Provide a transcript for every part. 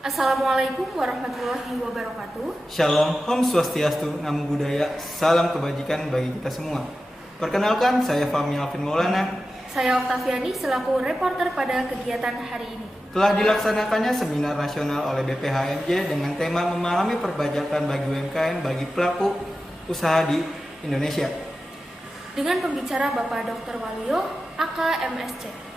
Assalamualaikum warahmatullahi wabarakatuh. Shalom, Om Swastiastu, Namo Buddhaya, salam kebajikan bagi kita semua. Perkenalkan, saya Fahmi Alvin Maulana. Saya Oktaviani selaku reporter pada kegiatan hari ini. Telah dilaksanakannya seminar nasional oleh BPHMJ dengan tema memahami perpajakan bagi UMKM bagi pelaku usaha di Indonesia. Dengan pembicara Bapak Dr. Waluyo, AK MSC.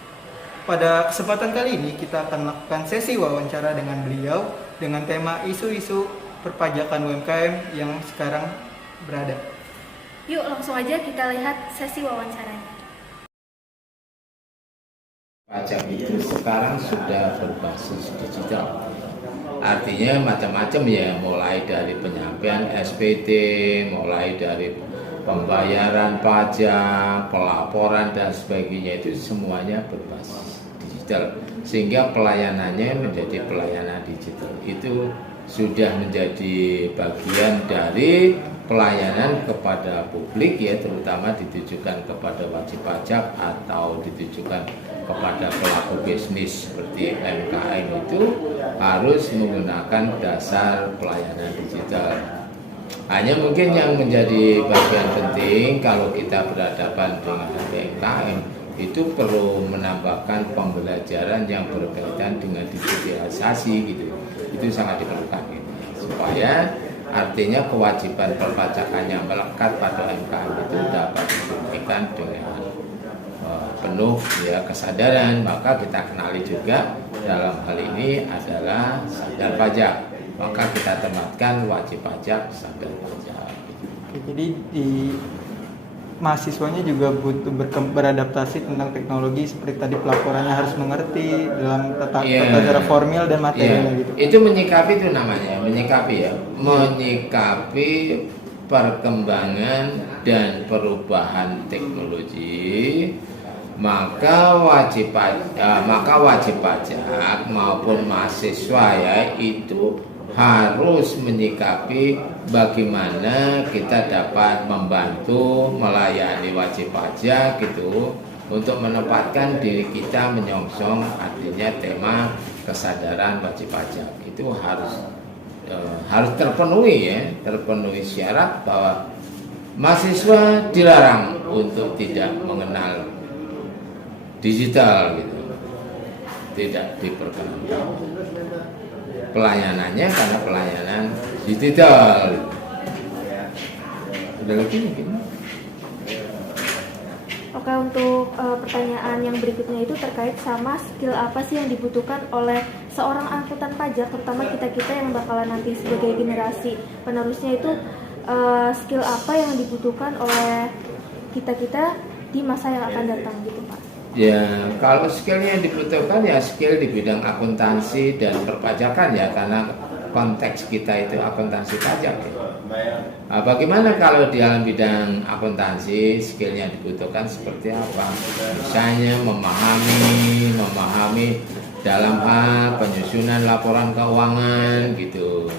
Pada kesempatan kali ini kita akan melakukan sesi wawancara dengan beliau dengan tema isu-isu perpajakan UMKM yang sekarang berada. Yuk langsung aja kita lihat sesi wawancaranya. Pajak itu sekarang sudah berbasis digital. Artinya macam-macam ya, mulai dari penyampaian SPT, mulai dari pembayaran pajak, pelaporan dan sebagainya itu semuanya berbasis digital. Sehingga pelayanannya menjadi pelayanan digital. Itu sudah menjadi bagian dari pelayanan kepada publik ya, terutama ditujukan kepada wajib pajak atau ditujukan kepada pelaku bisnis seperti UMKM itu harus menggunakan dasar pelayanan digital. Hanya mungkin yang menjadi bagian penting kalau kita berhadapan dengan UMKM itu perlu menambahkan pembelajaran yang berkaitan dengan digitalisasi gitu. Itu sangat diperlukan gitu. Supaya artinya kewajiban perpajakan yang melekat pada UMKM itu dapat ditunaikan dengan penuh ya kesadaran. Maka kita kenali juga dalam hal ini adalah sadar pajak. Maka kita tempatkan wajib pajak, sadar pajak. Oke, jadi di mahasiswanya juga butuh beradaptasi tentang teknologi seperti tadi pelaporannya harus mengerti dalam tata cara formil dan materialnya gitu. Itu menyikapi itu namanya, menyikapi ya, menyikapi perkembangan dan perubahan teknologi. Maka wajib pajak maupun mahasiswa ya itu harus menyikapi bagaimana kita dapat membantu melayani wajib pajak gitu untuk menempatkan diri kita menyongsong artinya tema kesadaran wajib pajak itu harus terpenuhi ya, terpenuhi syarat bahwa mahasiswa dilarang untuk tidak mengenal digital gitu, tidak diperkenankan pelayanannya karena pelayanan digital. Ada lagi mungkin? Oke, untuk pertanyaan yang berikutnya itu terkait sama skill apa sih yang dibutuhkan oleh seorang akuntan pajak, terutama kita-kita yang bakalan nanti sebagai generasi penerusnya itu skill apa yang dibutuhkan oleh kita-kita di masa yang akan datang gitu Pak? Ya, kalau skillnya yang dibutuhkan ya skill di bidang akuntansi dan perpajakan ya, karena konteks kita itu akuntansi pajak ya. Nah, bagaimana kalau di dalam bidang akuntansi skillnya dibutuhkan seperti apa? Misalnya memahami dalam hal penyusunan laporan keuangan gitu.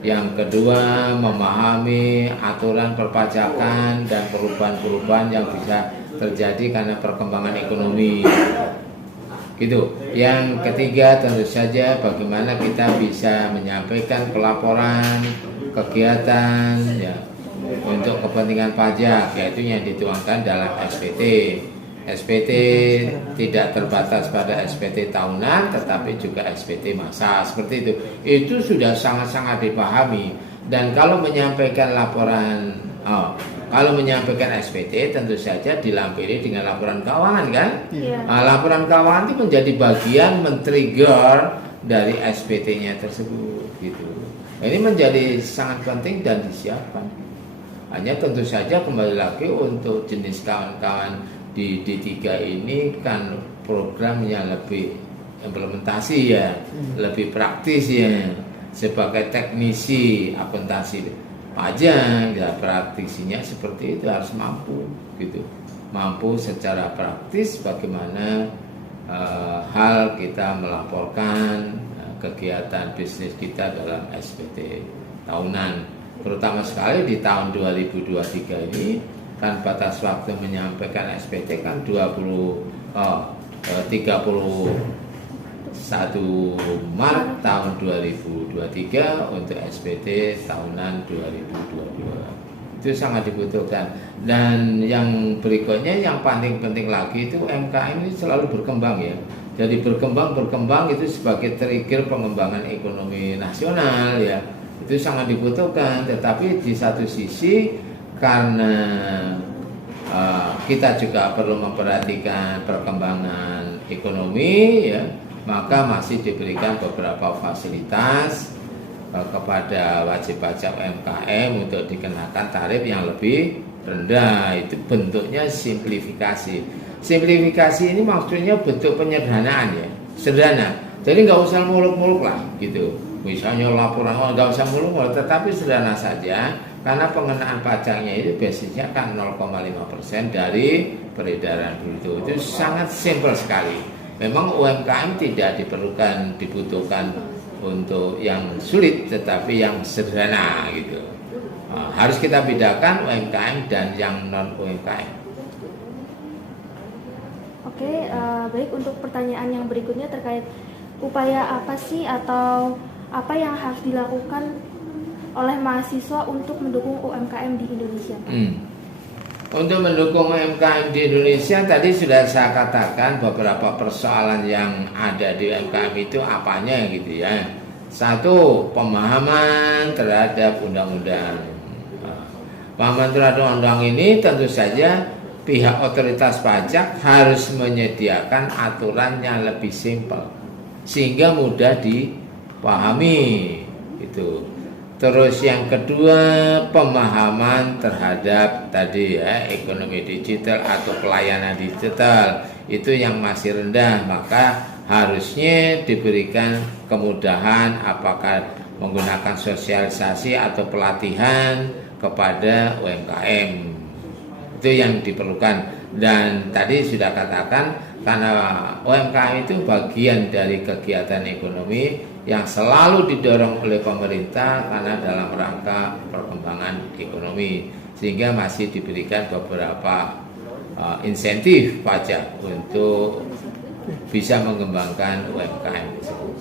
Yang kedua, memahami aturan perpajakan dan perubahan-perubahan yang bisa terjadi karena perkembangan ekonomi. Gitu. Yang ketiga, tentu saja bagaimana kita bisa menyampaikan pelaporan kegiatan ya untuk kepentingan pajak, yaitu yang dituangkan dalam SPT. SPT tidak terbatas pada SPT tahunan, tetapi juga SPT masa seperti itu. Itu sudah sangat-sangat dipahami. Dan kalau menyampaikan kalau menyampaikan SPT tentu saja dilampiri dengan laporan keuangan kan? Yeah. Nah, laporan keuangan itu menjadi bagian men-trigger dari SPT-nya tersebut gitu. Ini menjadi sangat penting dan disiapkan. Hanya tentu saja kembali lagi untuk jenis kawan-kawan di D3 ini kan programnya lebih implementasi ya, lebih praktis ya. Sebagai teknisi akuntansi pajak ya, praktisinya seperti itu harus mampu gitu, mampu secara praktis bagaimana hal kita melaporkan kegiatan bisnis kita dalam SPT tahunan, terutama sekali di tahun 2023 ini kan batas waktu menyampaikan SPT kan 31 Maret tahun 2023, untuk SPT tahunan 2022. Itu sangat dibutuhkan. Dan yang berikutnya yang paling penting lagi itu UMKM ini selalu berkembang ya. Jadi berkembang itu sebagai trigger pengembangan ekonomi nasional ya. Itu sangat dibutuhkan. Tetapi di satu sisi karena kita juga perlu memperhatikan perkembangan ekonomi ya, maka masih diberikan beberapa fasilitas kepada wajib pajak UMKM untuk dikenakan tarif yang lebih rendah. Itu bentuknya simplifikasi. Simplifikasi ini maksudnya bentuk penyederhanaan ya, sederhana. Jadi nggak usah muluk-muluk lah gitu. Misalnya laporan nggak usah muluk-muluk, tetapi sederhana saja. Karena pengenaan pajaknya itu basisnya kan 0,5% dari peredaran bruto. Itu sangat simpel sekali. Memang UMKM tidak dibutuhkan untuk yang sulit, tetapi yang sederhana gitu. Harus kita bedakan UMKM dan yang non UMKM. Oke, baik, untuk pertanyaan yang berikutnya terkait upaya apa sih atau apa yang harus dilakukan oleh mahasiswa untuk mendukung UMKM di Indonesia? Untuk mendukung UMKM di Indonesia tadi sudah saya katakan beberapa persoalan yang ada di UMKM itu apanya gitu ya. Satu, pemahaman terhadap undang-undang. Pemahaman terhadap undang ini tentu saja pihak otoritas pajak harus menyediakan aturan yang lebih simpel sehingga mudah dipahami itu. Terus yang kedua, pemahaman terhadap tadi ya, ekonomi digital atau pelayanan digital itu yang masih rendah, maka harusnya diberikan kemudahan apakah menggunakan sosialisasi atau pelatihan kepada UMKM. Itu yang diperlukan. Dan tadi sudah katakan karena UMKM itu bagian dari kegiatan ekonomi yang selalu didorong oleh pemerintah karena dalam rangka perkembangan ekonomi, sehingga masih diberikan beberapa insentif pajak untuk bisa mengembangkan UMKM tersebut.